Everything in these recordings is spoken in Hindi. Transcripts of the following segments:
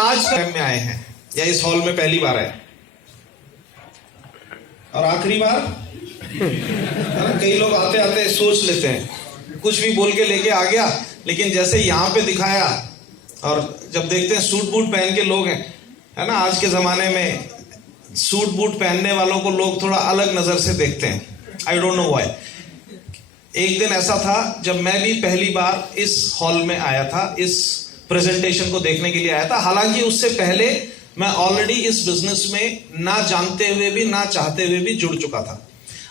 आज तक में आए हैं या इस हॉल में पहली बार आए और आखिरी बार? कई लोग आते आते सोच लेते हैं कुछ भी बोल के लेके आ गया, लेकिन जैसे यहाँ पे दिखाया और जब देखते हैं सूट बूट पहन के लोग हैं, है ना, आज के जमाने में सूट बूट पहनने वालों को लोग थोड़ा अलग नजर से देखते हैं। I don't know why. एक दिन ऐसा था जब मैं भी पहली बार इस हॉल में आया था, इस प्रेजेंटेशन को देखने के लिए आया था। हालांकि उससे पहले मैं ऑलरेडी इस बिजनेस में ना जानते हुए भी ना चाहते हुए भी जुड़ चुका था।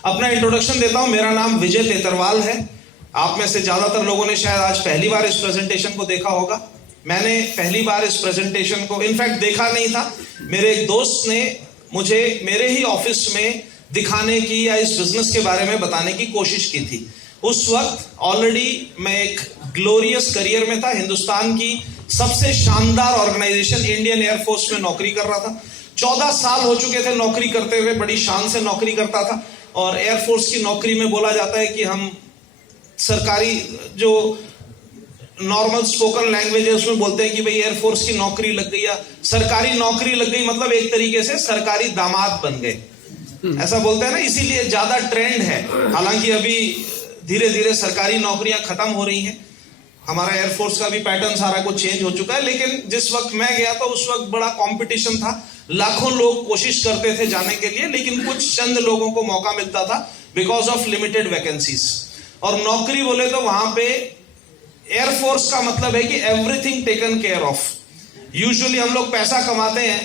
अपना इंट्रोडक्शन देता हूं। मेरा नाम विजय तेतरवाल है। आप में से ज्यादातर लोगों ने शायद आज पहली बार इस प्रेजेंटेशन को देखा होगा। मैंने पहली बार इस प्रेजेंटेशन को इनफैक्ट देखा नहीं था। मेरे एक दोस्त ने मुझे मेरे ही ऑफिस में दिखाने की या इस बिजनेस के बारे में बताने की कोशिश की थी। उस वक्त ऑलरेडी मैं एक ग्लोरियस करियर में था। हिंदुस्तान की सबसे शानदार ऑर्गेनाइजेशन इंडियन एयरफोर्स में नौकरी कर रहा था। 14 साल हो चुके थे नौकरी करते हुए, बड़ी शान से नौकरी करता था। और एयरफोर्स की नौकरी में बोला जाता है कि हम सरकारी जो नॉर्मल स्पोकन लैंग्वेज है उसमें बोलते हैं कि भाई एयरफोर्स की नौकरी लग गई या सरकारी नौकरी लग गई, मतलब एक तरीके से सरकारी दामाद बन गए, ऐसा बोलते हैं ना। इसीलिए ज्यादा ट्रेंड है। हालांकि अभी धीरे धीरे सरकारी नौकरियां खत्म हो रही हैं। हमारा एयरफोर्स का भी पैटर्न सारा कुछ चेंज हो चुका है। लेकिन जिस वक्त मैं गया था उस वक्त बड़ा कंपटीशन था। लाखों लोग कोशिश करते थे जाने के लिए, लेकिन कुछ चंद लोगों को मौका मिलता था बिकॉज ऑफ लिमिटेड वैकेंसीज। और नौकरी बोले तो वहां पे एयरफोर्स का मतलब है कि everything taken care of. Usually हम लोग पैसा कमाते हैं,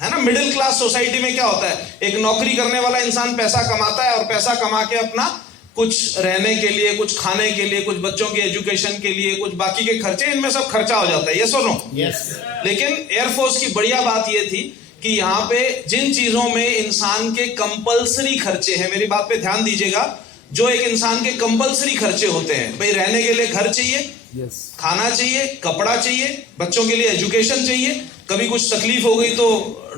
है ना। मिडिल क्लास सोसाइटी में क्या होता है, एक नौकरी करने वाला इंसान पैसा कमाता है और पैसा कमा के अपना कुछ रहने के लिए, कुछ खाने के लिए, कुछ बच्चों के एजुकेशन के लिए, कुछ बाकी के खर्चे, इनमें सब खर्चा हो जाता है। यस और नो? यस। लेकिन एयरफोर्स की बढ़िया बात यह थी कि यहाँ पे जिन चीजों में इंसान के कंपल्सरी खर्चे हैं, मेरी बात पे ध्यान दीजिएगा, जो एक इंसान के कंपल्सरी खर्चे होते हैं, भाई रहने के लिए घर चाहिए, खाना चाहिए, कपड़ा चाहिए, बच्चों के लिए एजुकेशन चाहिए, कभी कुछ तकलीफ हो गई तो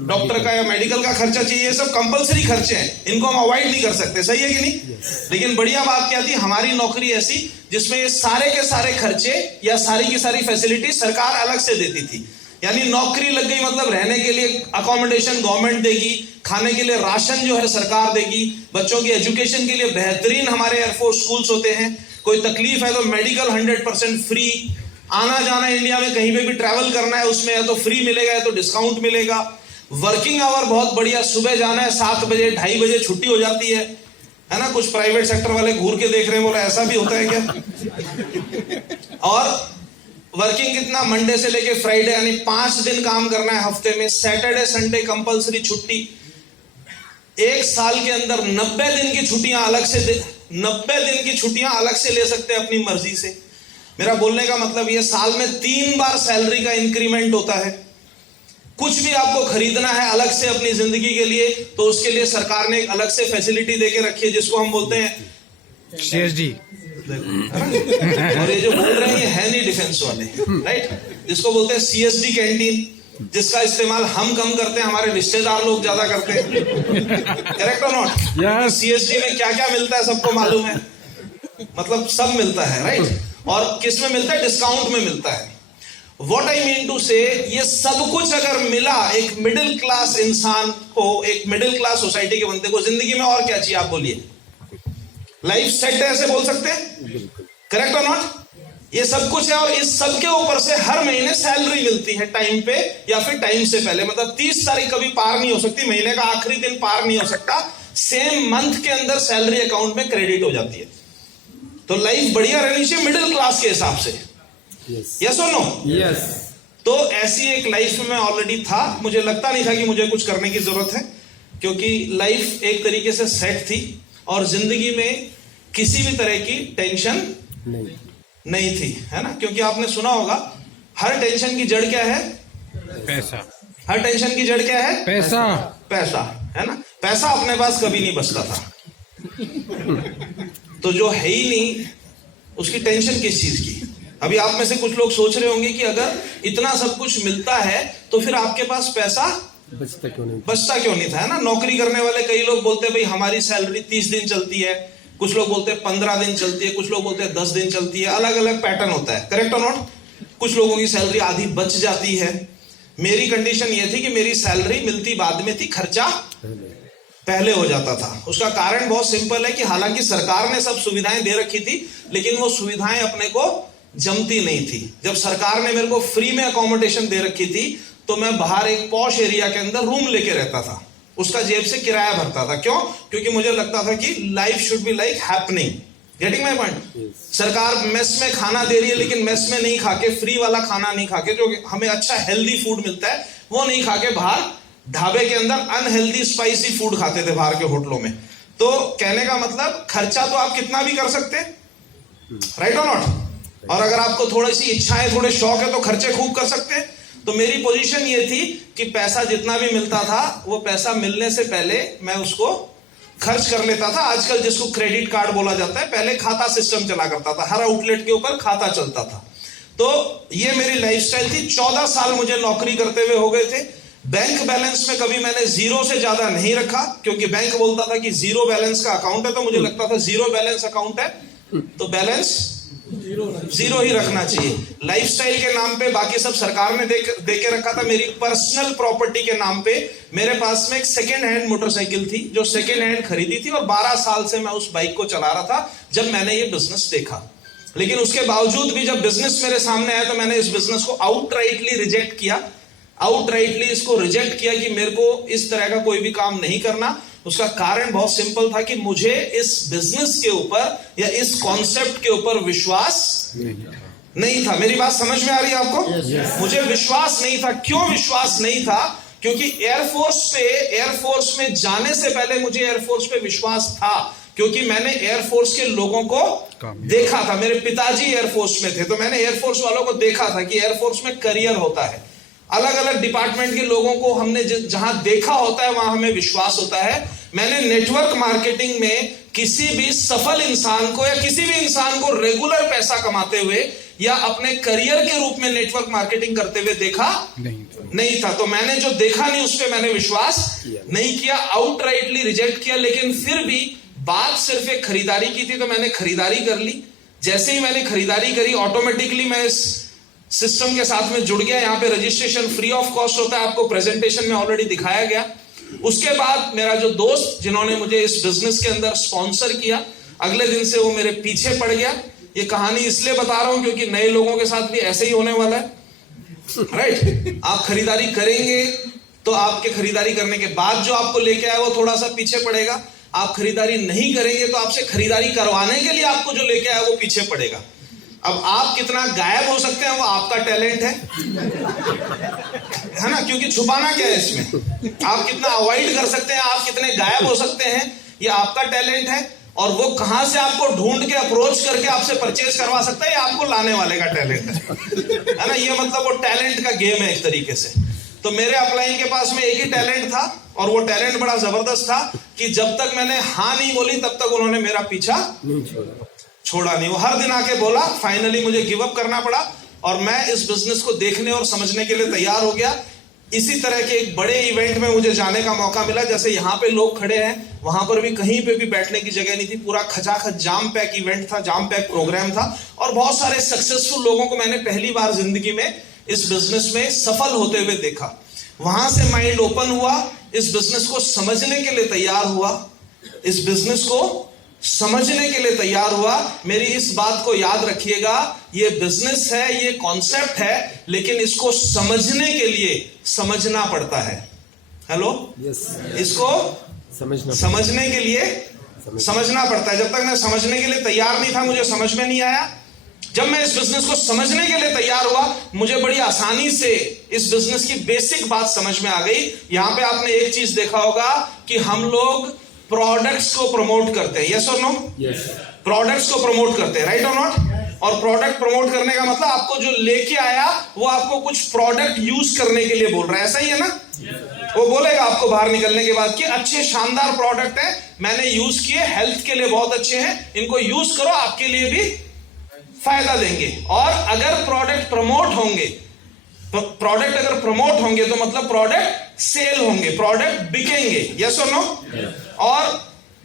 डॉक्टर का या मेडिकल का खर्चा चाहिए, ये सब कंपल्सरी खर्चे हैं, इनको हम अवॉइड नहीं कर सकते। सही है कि नहीं? लेकिन बढ़िया बात क्या थी, हमारी नौकरी ऐसी जिसमें ये सारे के सारे खर्चे या सारी की सारी फैसिलिटी सरकार अलग से देती थी। यानी नौकरी लग गई मतलब रहने के लिए अकोमोडेशन गवर्नमेंट देगी, खाने के लिए राशन जो है सरकार देगी, बच्चों की एजुकेशन के लिए बेहतरीन हमारे एयरफोर्स स्कूल्स होते हैं, कोई तकलीफ है तो मेडिकल 100% फ्री, आना जाना इंडिया में कहीं पे भी ट्रैवल करना है उसमें या तो फ्री मिलेगा या तो डिस्काउंट मिलेगा। वर्किंग आवर बहुत बढ़िया, सुबह जाना है 7 बजे, 2:30 बजे छुट्टी हो जाती है ना। कुछ प्राइवेट सेक्टर वाले घूर के देख रहे हैं, बोला ऐसा भी होता है क्या? और वर्किंग कितना, मंडे से लेके फ्राइडे, यानी 5 दिन काम करना है हफ्ते में, सैटरडे संडे कंपलसरी छुट्टी। एक साल के अंदर 90 दिन की छुट्टियां अलग से 90 दिन की छुट्टियां अलग से ले सकते हैं अपनी मर्जी से। मेरा बोलने का मतलब ये, साल में 3 बार सैलरी का इंक्रीमेंट होता है। कुछ भी आपको खरीदना है अलग से अपनी जिंदगी के लिए तो उसके लिए सरकार ने एक अलग से फैसिलिटी देके रखी है जिसको हम बोलते हैं CSD। और ये जो बोल रहे हैं ये है नहीं डिफेंस वाले, राइट, जिसको बोलते हैं CSD कैंटीन, जिसका इस्तेमाल हम कम करते हैं, हमारे रिश्तेदार लोग ज्यादा करते हैं। करेक्ट और नॉट? CSD में क्या क्या मिलता है सबको मालूम है, मतलब सब मिलता है, राइट। और किस में मिलता है? डिस्काउंट में मिलता है। What I mean to say, ये सब कुछ अगर मिला एक मिडिल क्लास इंसान को, एक मिडिल क्लास सोसाइटी के बंदे को, जिंदगी में और क्या चाहिए आप बोलिए? लाइफ सेट है, ऐसे बोल सकते हैं? करेक्ट और नॉट? ये सब कुछ है और इस सब के ऊपर से हर महीने सैलरी मिलती है टाइम पे या फिर टाइम से पहले। मतलब 30 तारीख कभी पार नहीं हो सकती, महीने का आखिरी दिन पार नहीं हो सकता, सेम मंथ के अंदर सैलरी अकाउंट में क्रेडिट हो जाती है। तो लाइफ बढ़िया रहनी चाहिए मिडिल क्लास के हिसाब से। यस और नो? यस। तो ऐसी एक लाइफ में मैं ऑलरेडी था। मुझे लगता नहीं था कि मुझे कुछ करने की जरूरत है, क्योंकि लाइफ एक तरीके से सेट थी और जिंदगी में किसी भी तरह की टेंशन नहीं थी, है ना। क्योंकि आपने सुना होगा हर टेंशन की जड़ क्या है? पैसा। हर टेंशन की जड़ क्या है? पैसा। पैसा, है ना। पैसा अपने पास कभी नहीं बचता था। तो जो है ही नहीं उसकी टेंशन किस चीज की? अभी आप में से कुछ लोग सोच रहे होंगे कि अगर इतना सब कुछ मिलता है तो फिर आपके पास पैसा बचता क्यों नहीं था, है ना। नौकरी करने वाले कई लोग बोलते हैं भाई हमारी सैलरी 30 दिन चलती है, कुछ लोग बोलते हैं 15 दिन चलती है, कुछ लोग बोलते हैं 10 दिन चलती है, अलग अलग पैटर्न होता है। करेक्ट और नॉट? कुछ लोगों की सैलरी आधी बच जाती है। मेरी कंडीशन ये थी कि मेरी सैलरी मिलती बाद में थी, खर्चा पहले हो जाता था। उसका कारण बहुत सिंपल है कि हालांकि सरकार ने सब सुविधाएं दे रखी थी, लेकिन वो सुविधाएं अपने को जमती नहीं थी। जब सरकार ने मेरे को फ्री में अकोमोडेशन दे रखी थी तो मैं बाहर एक पॉश एरिया के अंदर रूम लेके रहता था, उसका जेब से किराया भरता था। क्यों? क्योंकि मुझे लगता था कि life should be like happening. Getting my point? सरकार मेस में खाना दे रही है, लेकिन मेस में नहीं खाके, फ्री वाला खाना नहीं खाके, जो हमें अच्छा हेल्दी फूड मिलता है वो नहीं खाके, बाहर ढाबे के अंदर अनहेल्दी स्पाइसी फूड खाते थे बाहर के होटलों में। तो कहने का मतलब खर्चा तो आप कितना भी कर सकते, राइट और नॉट? और अगर आपको थोड़ी सी इच्छा है, थोड़े शौक है, तो खर्चे खूब कर सकते हैं। तो मेरी पोजीशन ये थी कि पैसा जितना भी मिलता था वो पैसा मिलने से पहले मैं उसको खर्च कर लेता था। आजकल जिसको क्रेडिट कार्ड बोला जाता है, पहले खाता सिस्टम चला करता था, हर आउटलेट के ऊपर खाता चलता था। तो ये मेरी लाइफस्टाइल थी। 14 साल मुझे नौकरी करते हुए हो गए थे। बैंक बैलेंस में कभी मैंने जीरो से ज्यादा नहीं रखा, क्योंकि बैंक बोलता था कि जीरो बैलेंस का अकाउंट है, तो मुझे लगता था जीरो बैलेंस अकाउंट है तो बैलेंस जीरो ही रखना चाहिए। लाइफस्टाइल के नाम पे बाकी सब सरकार ने दे के रखा था। मेरी पर्सनल प्रॉपर्टी के नाम पे मेरे पास में एक सेकेंड हैंड मोटरसाइकिल थी, जो सेकेंड हैंड खरीदी थी, और 12 साल से मैं उस बाइक को चला रहा था जब मैंने ये बिजनेस देखा। लेकिन उसके बावजूद भी जब बिजनेस मेरे सामने आया तो मैंने इस बिजनेस को आउटराइटली रिजेक्ट किया। आउटराइटली इसको रिजेक्ट किया कि मेरे को इस तरह का कोई भी काम नहीं करना। उसका कारण बहुत सिंपल था कि मुझे इस बिजनेस के ऊपर या इस कॉन्सेप्ट के ऊपर विश्वास नहीं था। मेरी बात समझ में आ रही है आपको? मुझे विश्वास नहीं था। क्यों विश्वास नहीं था? क्योंकि एयरफोर्स में जाने से पहले मुझे एयरफोर्स पे विश्वास था, क्योंकि मैंने एयरफोर्स के लोगों को देखा था। मेरे पिताजी एयरफोर्स में थे, तो मैंने एयरफोर्स वालों को देखा था कि एयरफोर्स में करियर होता है। अलग अलग डिपार्टमेंट के लोगों को हमने जहां देखा होता है वहां हमें विश्वास होता है। मैंने नेटवर्क मार्केटिंग में किसी भी सफल इंसान को या किसी भी इंसान को रेगुलर पैसा कमाते हुए या अपने करियर के रूप में नेटवर्क मार्केटिंग करते हुए देखा नहीं था। तो मैंने जो देखा नहीं उस पर मैंने विश्वास नहीं किया, आउटराइटली रिजेक्ट किया। लेकिन फिर भी बात सिर्फ एक खरीदारी की थी, तो मैंने खरीदारी कर ली। जैसे ही मैंने खरीदारी करी, ऑटोमेटिकली मैं इस सिस्टम के साथ में जुड़ गया। यहाँ पे रजिस्ट्रेशन फ्री ऑफ कॉस्ट होता है, आपको प्रेजेंटेशन में ऑलरेडी दिखाया गया। उसके बाद मेरा जो दोस्त जिन्होंने मुझे इस बिजनेस के अंदर स्पॉन्सर किया, अगले दिन से वो मेरे पीछे पड़ गया। ये कहानी इसलिए बता रहा हूं क्योंकि नए लोगों के साथ भी ऐसे ही होने वाला है, राइट? आप खरीदारी करेंगे तो आपके खरीदारी करने के बाद जो आपको लेके आया वो थोड़ा सा पीछे पड़ेगा। आप खरीदारी नहीं करेंगे तो आपसे खरीदारी करवाने के लिए आपको जो लेके आया वो पीछे पड़ेगा। अब आप कितना गायब हो सकते हैं वो आपका टैलेंट है ना? क्योंकि छुपाना क्या है इसमें? आप कितना अवॉइड कर सकते हैं, आप कितने गायब हो सकते हैं, ये आपका टैलेंट है। और वो कहां से आपको ढूंढ के अप्रोच करके आपसे परचेज करवा सकता है, ये आपको लाने वाले का टैलेंट है ना? ये मतलब वो टैलेंट का गेम है एक तरीके से। तो मेरे अपलाइन के पास में एक ही टैलेंट था, और वो टैलेंट बड़ा जबरदस्त था कि जब तक मैंने हाँ नहीं बोली तब तक उन्होंने मेरा पीछा छोड़ा नहीं। वो हर दिन आके बोला, फाइनली मुझे गिव अप करना पड़ा और मैं इस बिजनेस को देखने और समझने के लिए तैयार हो गया। इसी तरह के एक बड़े इवेंट में मुझे जाने का मौका मिला। जैसे यहाँ पे लोग खड़े हैं, वहां पर भी कहीं पे भी बैठने की जगह नहीं थी। पूरा खचाखच जाम पैक इवेंट था, जाम पैक प्रोग्राम था, और बहुत सारे सक्सेसफुल लोगों को मैंने पहली बार जिंदगी में इस बिजनेस में सफल होते हुए देखा। वहां से माइंड ओपन हुआ, इस बिजनेस को समझने के लिए तैयार हुआ, इस बिजनेस को समझने के लिए तैयार हुआ। मेरी इस बात को याद रखिएगा, ये बिजनेस है, ये कॉन्सेप्ट है, लेकिन इसको समझने के लिए समझना पड़ता है। हेलो, इसको समझने के लिए समझना पड़ता है। जब तक मैं समझने के लिए तैयार नहीं था, मुझे समझ में नहीं आया। जब मैं इस बिजनेस को समझने के लिए तैयार हुआ, मुझे बड़ी आसानी से इस बिजनेस की बेसिक बात समझ में आ गई। यहां पे आपने एक चीज देखा होगा कि हम लोग प्रोडक्ट्स को प्रमोट करते हैं, यस और नो? यस। प्रोडक्ट्स को प्रमोट करते हैं, राइट और नॉट? और प्रोडक्ट प्रमोट करने का मतलब आपको जो लेके आया वो आपको कुछ प्रोडक्ट यूज करने के लिए बोल रहा है, ऐसा ही है ना? वो बोलेगा आपको बाहर निकलने के बाद कि अच्छे शानदार प्रोडक्ट है, मैंने यूज किए, हेल्थ के लिए बहुत अच्छे हैं, इनको यूज करो, आपके लिए भी फायदा देंगे। और अगर प्रोडक्ट प्रमोट होंगे, प्रोडक्ट अगर प्रमोट होंगे तो मतलब प्रोडक्ट सेल होंगे, प्रोडक्ट बिकेंगे, यस और नो? और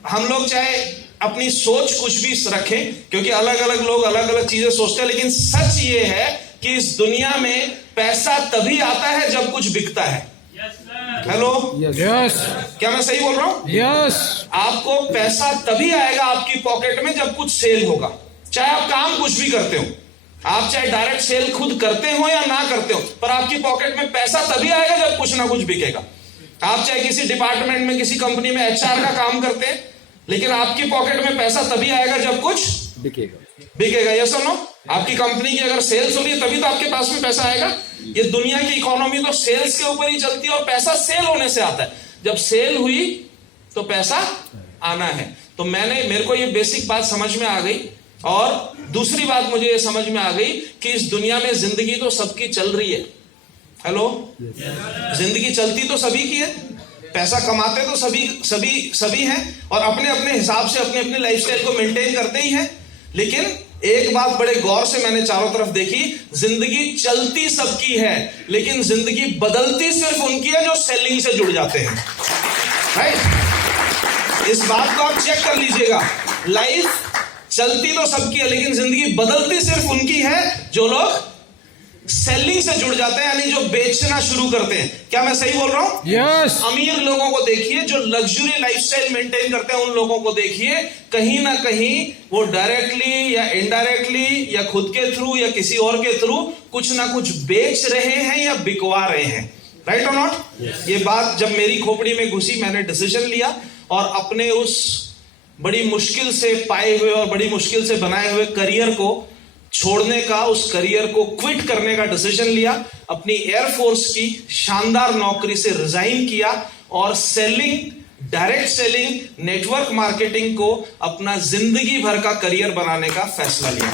हम लोग चाहे अपनी सोच कुछ भी रखें, क्योंकि अलग अलग लोग अलग अलग चीजें सोचते हैं, लेकिन सच ये है कि इस दुनिया में पैसा तभी आता है जब कुछ बिकता है। हेलो, यस, क्या मैं सही बोल रहा हूं? यस। आपको पैसा तभी आएगा आपकी पॉकेट में जब कुछ सेल होगा। चाहे आप काम कुछ भी करते हो, आप चाहे डायरेक्ट सेल खुद करते हो या ना करते हो, पर आपकी पॉकेट में पैसा तभी आएगा जब कुछ ना कुछ बिकेगा। आप चाहे किसी डिपार्टमेंट में, किसी कंपनी में HR का काम करते हैं, लेकिन आपकी पॉकेट में पैसा तभी आएगा जब कुछ बिकेगा। यस और नो? आपकी कंपनी की अगर सेल्स हो रही है तभी तो आपके पास में पैसा आएगा। ये दुनिया की इकोनॉमी तो सेल्स के ऊपर ही चलती है, और पैसा सेल होने से आता है। जब सेल हुई तो पैसा आना है। तो मेरे को ये बेसिक बात समझ में आ गई। और दूसरी बात मुझे ये समझ में आ गई कि इस दुनिया में जिंदगी तो सबकी चल रही है। हेलो, जिंदगी चलती तो सभी की है, पैसा कमाते तो सभी हैं, और अपने अपने हिसाब से अपने अपने लाइफस्टाइल को मेंटेन करते ही हैं। लेकिन एक बात बड़े गौर से मैंने चारों तरफ देखी, जिंदगी चलती सबकी है, लेकिन जिंदगी बदलती सिर्फ उनकी है जो सेलिंग से जुड़ जाते हैं। राइट? इस बात को आप चेक कर लीजिएगा। लाइफ चलती तो सबकी है, लेकिन जिंदगी बदलती सिर्फ उनकी है जो लोग सेलिंग से जुड़ जाते हैं, यानी जो बेचना शुरू करते हैं। क्या मैं सही बोल रहा हूं? यस। अमीर लोगों को देखिए, जो लग्जरी लाइफस्टाइल मेंटेन करते हैं, उन लोगों को देखिए, कहीं ना कहीं वो डायरेक्टली या इनडायरेक्टली या खुद के थ्रू या किसी और के थ्रू कुछ ना कुछ बेच रहे हैं या बिकवा रहे हैं। राइट और नॉट? ये बात जब मेरी खोपड़ी में घुसी, मैंने डिसीजन लिया और अपने उस बड़ी मुश्किल से पाए हुए और बड़ी मुश्किल से बनाए हुए करियर को छोड़ने का, उस करियर को क्विट करने का डिसीजन लिया। अपनी एयरफोर्स की शानदार नौकरी से रिजाइन किया और selling, direct selling, network marketing को अपना जिंदगी भर का करियर बनाने का फैसला लिया।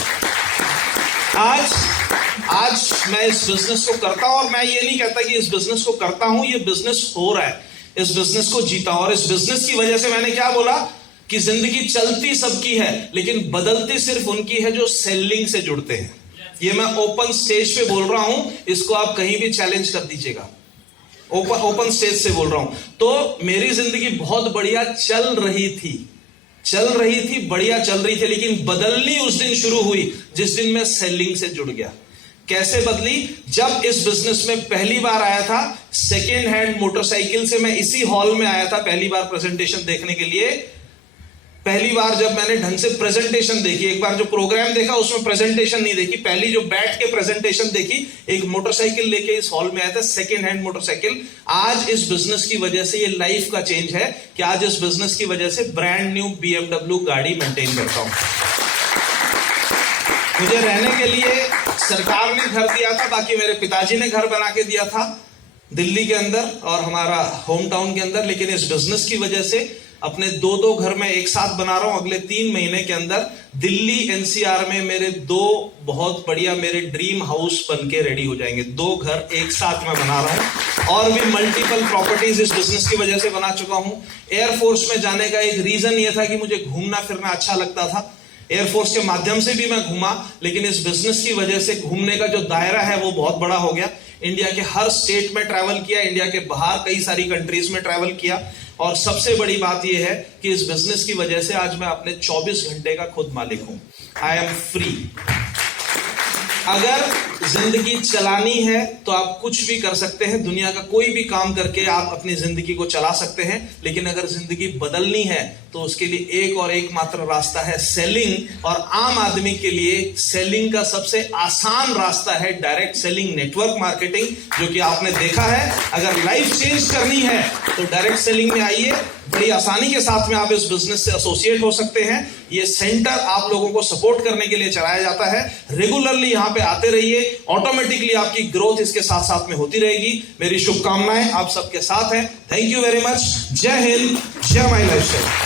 आज मैं इस बिजनेस को करता हूं, और मैं ये नहीं कहता कि इस बिजनेस को करता हूं, ये बिजनेस हो रहा है, इस बिजनेस को जीता हूं। और इस बिजनेस की वजह से मैंने क्या बोला कि जिंदगी चलती सबकी है, लेकिन बदलती सिर्फ उनकी है जो सेलिंग से जुड़ते हैं। ये मैं ओपन स्टेज पे बोल रहा हूं, इसको आप कहीं भी चैलेंज कर दीजिएगा। ओपन स्टेज से बोल रहा हूं। तो मेरी जिंदगी बहुत बढ़िया चल रही थी, बढ़िया चल रही थी, लेकिन बदलनी उस दिन शुरू हुई जिस दिन मैं सेलिंग से जुड़ गया। कैसे बदली? जब इस बिजनेस में पहली बार आया था, सेकेंड हैंड मोटरसाइकिल से मैं इसी हॉल में आया था पहली बार प्रेजेंटेशन देखने के लिए। पहली बार जब मैंने ढंग से प्रेजेंटेशन देखी, एक बार जो प्रोग्राम देखा उसमें प्रेजेंटेशन नहीं देखी, पहली जो बैठ के प्रेजेंटेशन देखी, एक मोटरसाइकिल लेके इस हॉल में आया था, सेकेंड हैंड मोटरसाइकिल। आज इस बिजनेस की वजह से ये लाइफ का चेंज है कि आज इस बिजनेस की वजह से ब्रांड न्यू BMW गाड़ी मेंटेन करता हूं। मुझे रहने के लिए सरकार ने घर दिया था, बाकी मेरे पिताजी ने घर बना के दिया था दिल्ली के अंदर और हमारा होम टाउन के अंदर। लेकिन इस बिजनेस की वजह से अपने दो घर में एक साथ बना रहा हूं। अगले 3 महीने के अंदर दिल्ली NCR में मेरे 2 बहुत बढ़िया मेरे ड्रीम हाउस बनके रेडी हो जाएंगे। 2 घर एक साथ में बना रहा हूं, और भी मल्टीपल प्रॉपर्टीज इस बिजनेस की वजह से बना चुका हूं। एयरफोर्स में जाने का एक रीजन ये था कि मुझे घूमना फिरना अच्छा लगता था। एयरफोर्स के माध्यम से भी मैं घूमा, लेकिन इस बिजनेस की वजह से घूमने का जो दायरा है वो बहुत बड़ा हो गया। इंडिया के हर स्टेट में ट्रैवल किया, इंडिया के बाहर कई सारी कंट्रीज में ट्रैवल किया, और सबसे बड़ी बात यह है कि इस बिजनेस की वजह से आज मैं अपने 24 घंटे का खुद मालिक हूं। I am free. अगर जिंदगी चलानी है तो आप कुछ भी कर सकते हैं, दुनिया का कोई भी काम करके आप अपनी जिंदगी को चला सकते हैं। लेकिन अगर जिंदगी बदलनी है तो उसके लिए एक और एकमात्र रास्ता है सेलिंग। और आम आदमी के लिए सेलिंग का सबसे आसान रास्ता है डायरेक्ट सेलिंग, नेटवर्क मार्केटिंग, जो कि आपने देखा है। अगर लाइफ चेंज करनी है तो डायरेक्ट सेलिंग में आइए, बड़ी आसानी के साथ में आप इस बिजनेस से एसोसिएट हो सकते हैं। ये सेंटर आप लोगों को सपोर्ट करने के लिए चलाया जाता है। रेगुलरली यहाँ पे आते रहिए, ऑटोमेटिकली आपकी ग्रोथ इसके साथ साथ में होती रहेगी। मेरी शुभकामनाएं आप सबके साथ हैं। Thank you very much. जय हिंद, जय माई लाइफस्टाइल।